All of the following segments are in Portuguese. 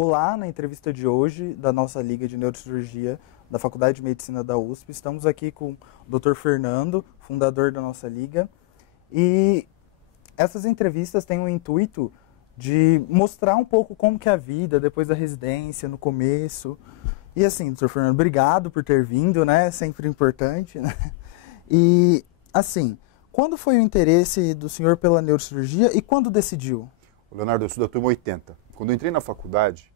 Olá, na entrevista de hoje da nossa Liga de Neurocirurgia da Faculdade de Medicina da USP, estamos aqui com o Dr. Fernando, fundador da nossa Liga, e essas entrevistas têm o intuito de mostrar um pouco como que é a vida depois da residência, no começo. E assim, Dr. Fernando, obrigado por ter vindo, né? Sempre importante, né? E assim, quando foi o interesse do senhor pela neurocirurgia e quando decidiu? Leonardo, eu sou da turma 80. Quando eu entrei na faculdade,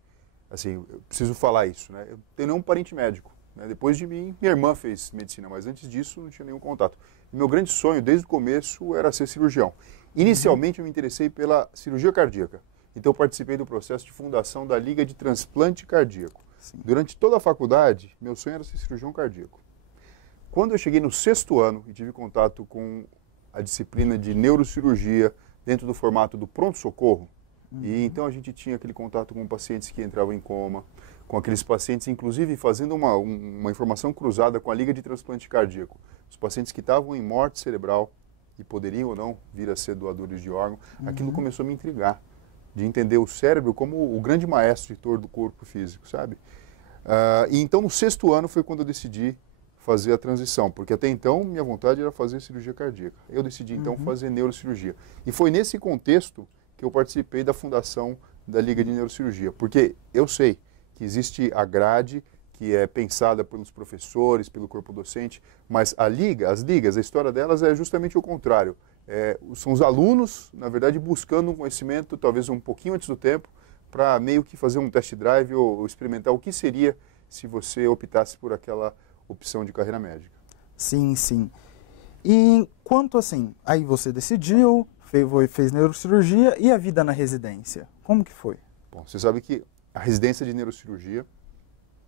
assim, eu preciso falar isso, né? Eu não tenho nenhum parente médico, né? Depois de mim, minha irmã fez medicina, mas antes disso não tinha nenhum contato. E meu grande sonho, desde o começo, era ser cirurgião. Inicialmente, eu me interessei pela cirurgia cardíaca. Então, eu participei do processo de fundação da Liga de Transplante Cardíaco. Sim. Durante toda a faculdade, meu sonho era ser cirurgião cardíaco. Quando eu cheguei no 6º ano e tive contato com a disciplina de neurocirurgia dentro do formato do pronto-socorro, e então a gente tinha aquele contato com pacientes que entravam em coma, com aqueles pacientes, inclusive, fazendo uma informação cruzada com a Liga de Transplante Cardíaco. Os pacientes que estavam em morte cerebral e poderiam ou não vir a ser doadores de órgão, aquilo começou a me intrigar, de entender o cérebro como o grande maestro tutor do corpo físico, sabe? E então, no 6º ano foi quando eu decidi fazer a transição, porque até então minha vontade era fazer cirurgia cardíaca. Eu decidi, então, fazer neurocirurgia. E foi nesse contexto que eu participei da fundação da Liga de Neurocirurgia, porque eu sei que existe a grade que é pensada pelos professores, pelo corpo docente, mas as ligas, a história delas é justamente o contrário. São os alunos, na verdade, buscando um conhecimento, talvez um pouquinho antes do tempo, para meio que fazer um test drive ou experimentar o que seria se você optasse por aquela opção de carreira médica. Sim, sim. E quanto assim, aí você decidiu, fez neurocirurgia e a vida na residência? Como que foi? Bom, você sabe que a residência de neurocirurgia,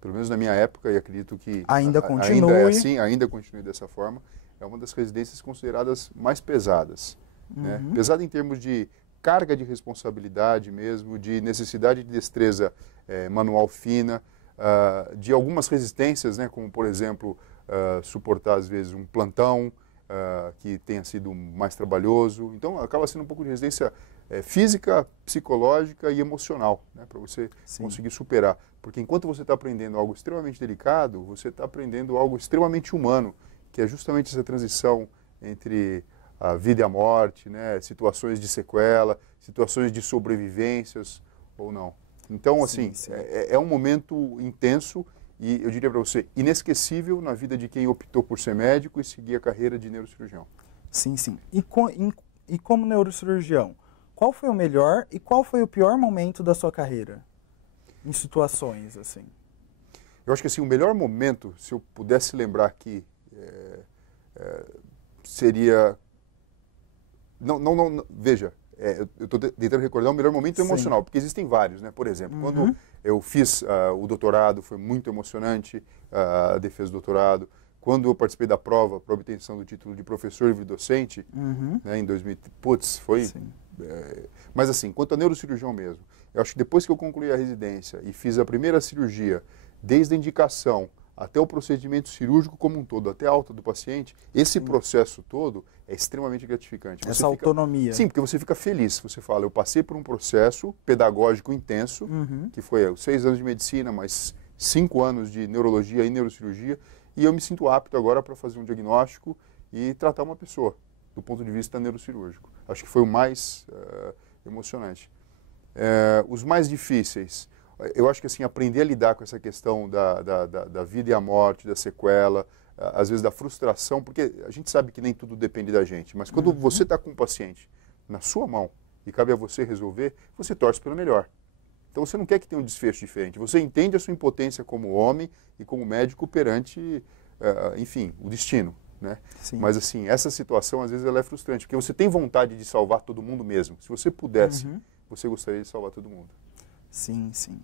pelo menos na minha época, e acredito que Ainda continue. ainda é assim, ainda continue dessa forma, é uma das residências consideradas mais pesadas. Né? Pesada em termos de carga de responsabilidade mesmo, de necessidade de destreza manual fina, de algumas resistências, né, como, por exemplo, suportar, às vezes, um plantão que tenha sido mais trabalhoso. Então, acaba sendo um pouco de resistência física, psicológica e emocional, né, para você conseguir superar. Porque enquanto você está aprendendo algo extremamente delicado, você está aprendendo algo extremamente humano, que é justamente essa transição entre a vida e a morte, né, situações de sequela, situações de sobrevivências ou não. Então, assim, é um momento intenso e, eu diria para você, inesquecível na vida de quem optou por ser médico e seguir a carreira de neurocirurgião. Sim, sim. E como neurocirurgião, qual foi o melhor e qual foi o pior momento da sua carreira? Em situações, assim. Eu acho que, assim, o melhor momento, se eu pudesse lembrar aqui, seria... Veja, eu estou tentando recordar o melhor momento emocional, porque existem vários, né? Por exemplo, quando eu fiz o doutorado, foi muito emocionante a defesa do doutorado. Quando eu participei da prova para obtenção do título de professor livre-docente, né, em 2000, putz, foi... mas assim, quanto a neurocirurgião mesmo, eu acho que depois que eu concluí a residência e fiz a primeira cirurgia, desde a indicação até o procedimento cirúrgico como um todo, até a alta do paciente, esse processo todo é extremamente gratificante. Essa autonomia. Sim, porque você fica feliz. Você fala, eu passei por um processo pedagógico intenso, que foi 6 anos de medicina, mais 5 anos de neurologia e neurocirurgia, e eu me sinto apto agora para fazer um diagnóstico e tratar uma pessoa, do ponto de vista neurocirúrgico. Acho que foi o mais emocionante. Os mais difíceis... Eu acho que, assim, aprender a lidar com essa questão da vida e a morte, da sequela, às vezes da frustração, porque a gente sabe que nem tudo depende da gente, mas quando você está com um paciente na sua mão e cabe a você resolver, você torce pelo melhor. Então você não quer que tenha um desfecho diferente, você entende a sua impotência como homem e como médico perante, enfim, o destino. Né? Mas, assim, essa situação, às vezes, ela é frustrante, porque você tem vontade de salvar todo mundo mesmo. Se você pudesse, você gostaria de salvar todo mundo. Sim, sim.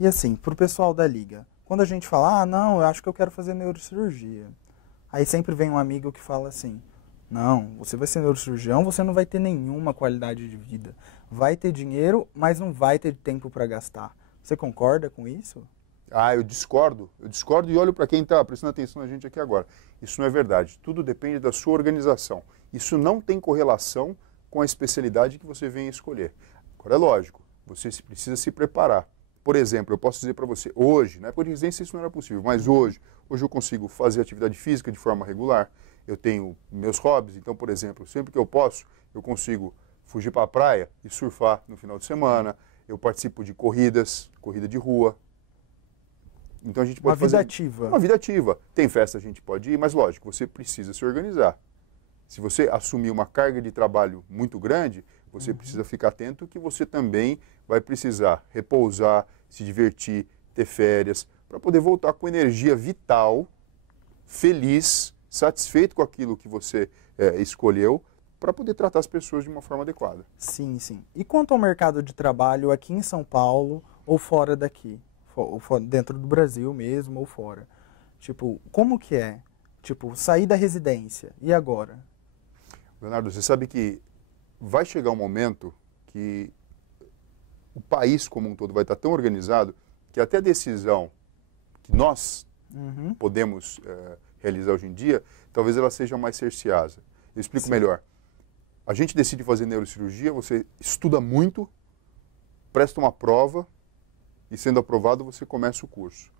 E assim, para o pessoal da Liga, quando a gente fala, não, eu acho que eu quero fazer neurocirurgia. Aí sempre vem um amigo que fala assim, não, você vai ser neurocirurgião, você não vai ter nenhuma qualidade de vida. Vai ter dinheiro, mas não vai ter tempo para gastar. Você concorda com isso? Eu discordo e olho para quem está prestando atenção na gente aqui agora. Isso não é verdade, tudo depende da sua organização. Isso não tem correlação com a especialidade que você vem escolher. Agora é lógico, você precisa se preparar. Por exemplo, eu posso dizer para você, hoje, na época de residência isso não era possível, mas hoje eu consigo fazer atividade física de forma regular, eu tenho meus hobbies, então, por exemplo, sempre que eu posso, eu consigo fugir para a praia e surfar no final de semana, eu participo de corridas, corrida de rua. Então a gente pode fazer uma vida ativa. Uma vida ativa. Tem festa, a gente pode ir, mas lógico, você precisa se organizar. Se você assumir uma carga de trabalho muito grande, você precisa ficar atento que você também vai precisar repousar, se divertir, ter férias, para poder voltar com energia vital, feliz, satisfeito com aquilo que você escolheu, para poder tratar as pessoas de uma forma adequada. Sim, sim. E quanto ao mercado de trabalho aqui em São Paulo ou fora daqui? Dentro do Brasil mesmo ou fora? Tipo, como que é? Tipo, sair da residência, e agora? Leonardo, você sabe que vai chegar um momento que o país como um todo vai estar tão organizado que até a decisão que nós podemos realizar hoje em dia, talvez ela seja mais cerceada. Eu explico melhor. A gente decide fazer neurocirurgia, você estuda muito, presta uma prova e, sendo aprovado, você começa o curso.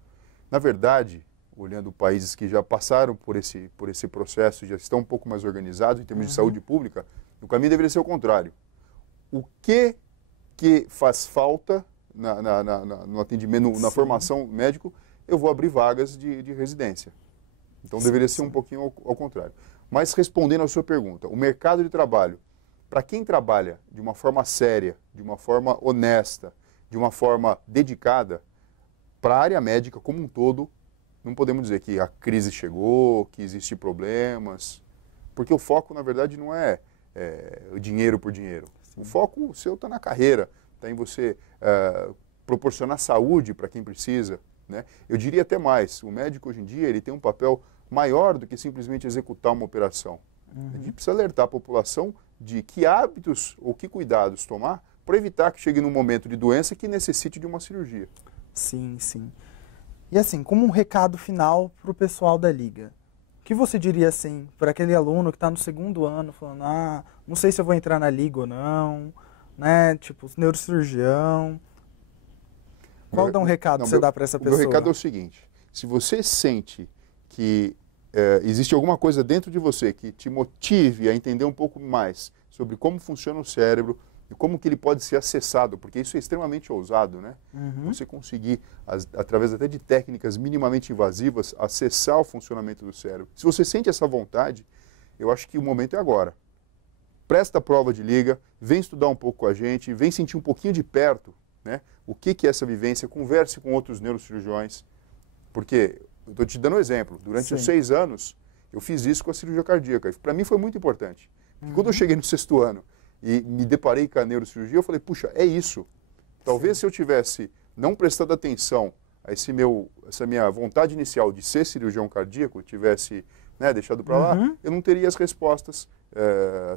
Na verdade, olhando países que já passaram por esse processo, já estão um pouco mais organizados em termos de saúde pública, o caminho deveria ser o contrário. O que faz falta no atendimento, na formação médico, eu vou abrir vagas de residência. Então deveria ser um pouquinho ao contrário. Mas respondendo à sua pergunta, o mercado de trabalho, para quem trabalha de uma forma séria, de uma forma honesta, de uma forma dedicada, para a área médica como um todo, não podemos dizer que a crise chegou, que existem problemas, porque o foco, na verdade, não é o dinheiro por dinheiro. Sim. O foco seu está na carreira, está em você proporcionar saúde para quem precisa, né? Eu diria até mais, o médico hoje em dia ele tem um papel maior do que simplesmente executar uma operação. A gente precisa alertar a população de que hábitos ou que cuidados tomar para evitar que chegue num momento de doença que necessite de uma cirurgia. Sim, sim. E assim, como um recado final para o pessoal da Liga, o que você diria assim para aquele aluno que está no segundo ano falando, não sei se eu vou entrar na Liga ou não, né? Tipo, neurocirurgião. Qual é um recado que você dá para essa pessoa? O meu recado é o seguinte, se você sente que existe alguma coisa dentro de você que te motive a entender um pouco mais sobre como funciona o cérebro e como que ele pode ser acessado, porque isso é extremamente ousado, né? Você conseguir, através até de técnicas minimamente invasivas, acessar o funcionamento do cérebro. Se você sente essa vontade, eu acho que o momento é agora. Presta a prova de Liga, vem estudar um pouco com a gente, vem sentir um pouquinho de perto, né, o que é essa vivência, converse com outros neurocirurgiões, porque, eu estou te dando um exemplo, durante os 6 anos, eu fiz isso com a cirurgia cardíaca, para mim foi muito importante. Porque quando eu cheguei no 6º ano e me deparei com a neurocirurgia, eu falei, puxa, é isso. Talvez se eu tivesse não prestado atenção a essa minha vontade inicial de ser cirurgião cardíaco, tivesse deixado para lá, eu não teria as respostas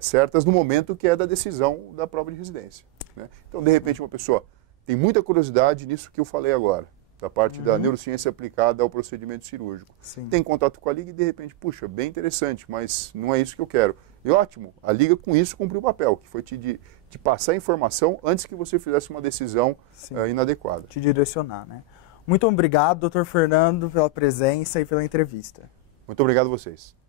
certas no momento que é da decisão da prova de residência, né? Então, de repente, uma pessoa tem muita curiosidade nisso que eu falei agora, da parte da neurociência aplicada ao procedimento cirúrgico. Sim. Tem contato com a Liga e, de repente, puxa, bem interessante, mas não é isso que eu quero. E ótimo, a Liga com isso cumpriu o papel, que foi te passar informação antes que você fizesse uma decisão inadequada. Te direcionar, né? Muito obrigado, Dr. Fernando, pela presença e pela entrevista. Muito obrigado a vocês.